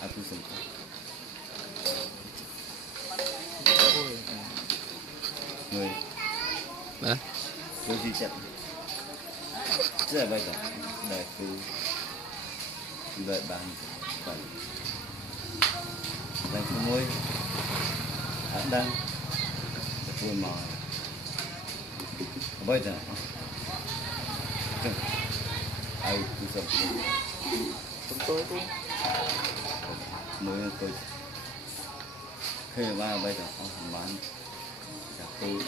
Aku sempat. Người. Hả? Tôi chỉ chậm. Rất là bây giờ. Để cứ đợi bán. Đang không môi. Đang. Tôi mò. Bây giờ. Ai cứ sập. Tôi cũng mới tôi khi mà bây giờ có bán cả tôi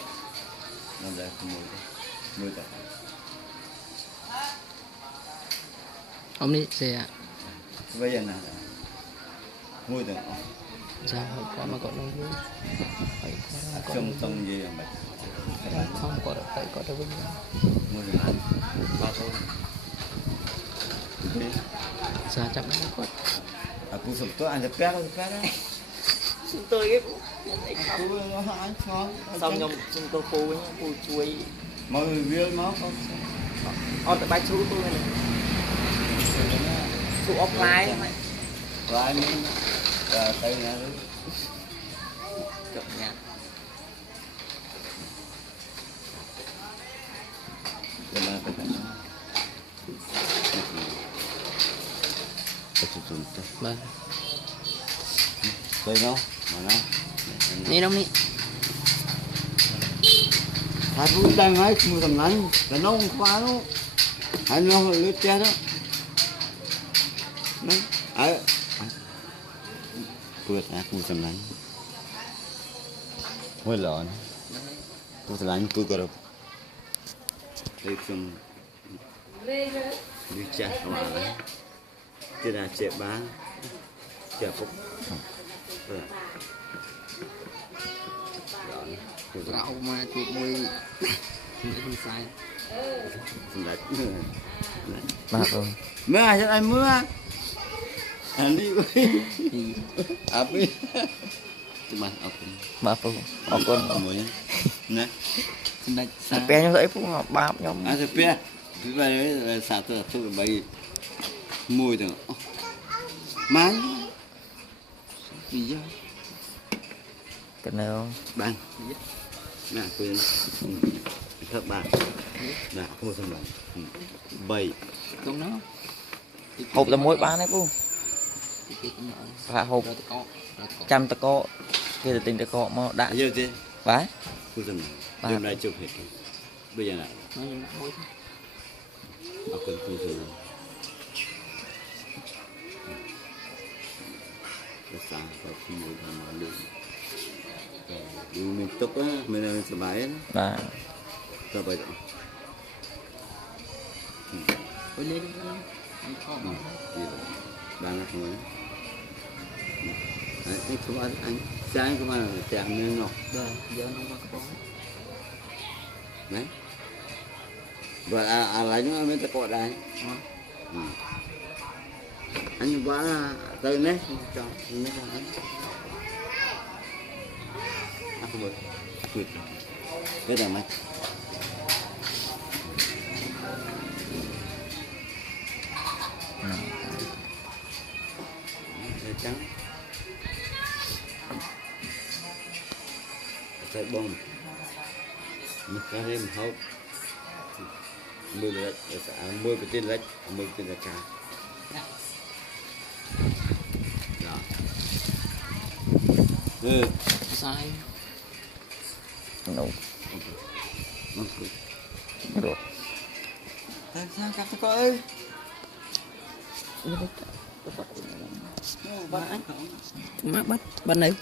nó ra không nuôi cả ông đi xe bây giờ là nuôi được sao có mà có nuôi phải có trong trong gì mà không có được phải có được vinh nuôi được ăn ba thôi sao chậm nó có aku sebetulnya ada per đấy chúng tôi cái aku nó ăn ngon xong nhom chúng tôi phu chuối mọi người viên máu không tại bài chú tôi này chú offline này rồi mình tay nhà chậm nhạt vâng đây nó mà nó đi đâu đi hai phút đang nói mua tầm nắng là nó không qua nó hai nó lướt che đó đấy ấy vượt á mua tầm nắng hơi lợn mua tầm nắng tôi có được đây chung đi chả mà đấy cái là chè bán chè phúc gạo mà chuột mùi không sai bạc rồi mưa cho anh mưa anh đi áp đi cuma bạc rồi con mồi nè bé như vậy cũng là bạc nhóm à thế bé thứ ba đấy là sạt từ từ bay mùi từ mái gì vậy cái nào bạn nè quên các bạn nè không một thằng bảy không nó hộp là mỗi bán đấy cô hộp trăm tờ co kia là tình tờ co mà đã giờ thế vãi cô thằng đêm nay chụp hết bây giờ này ở con cô thằng sáng và khi mới làm được đi mình tốc á mình sờ bài á sao vậy ôi lên bạn là không đấy cái không anh sáng cái mà chạm lên ngọc giờ nó có bóng đấy và lấy nó mới ta cọ đây anh quá là từ đấy cho nó anh không được tuyệt cái là mấy trắng cái bông một cái thêm hậu 10 lệch 10 cái tên lệch 10 tên là cả đó sai đâu được sao cắt cho ơi má bắt bên này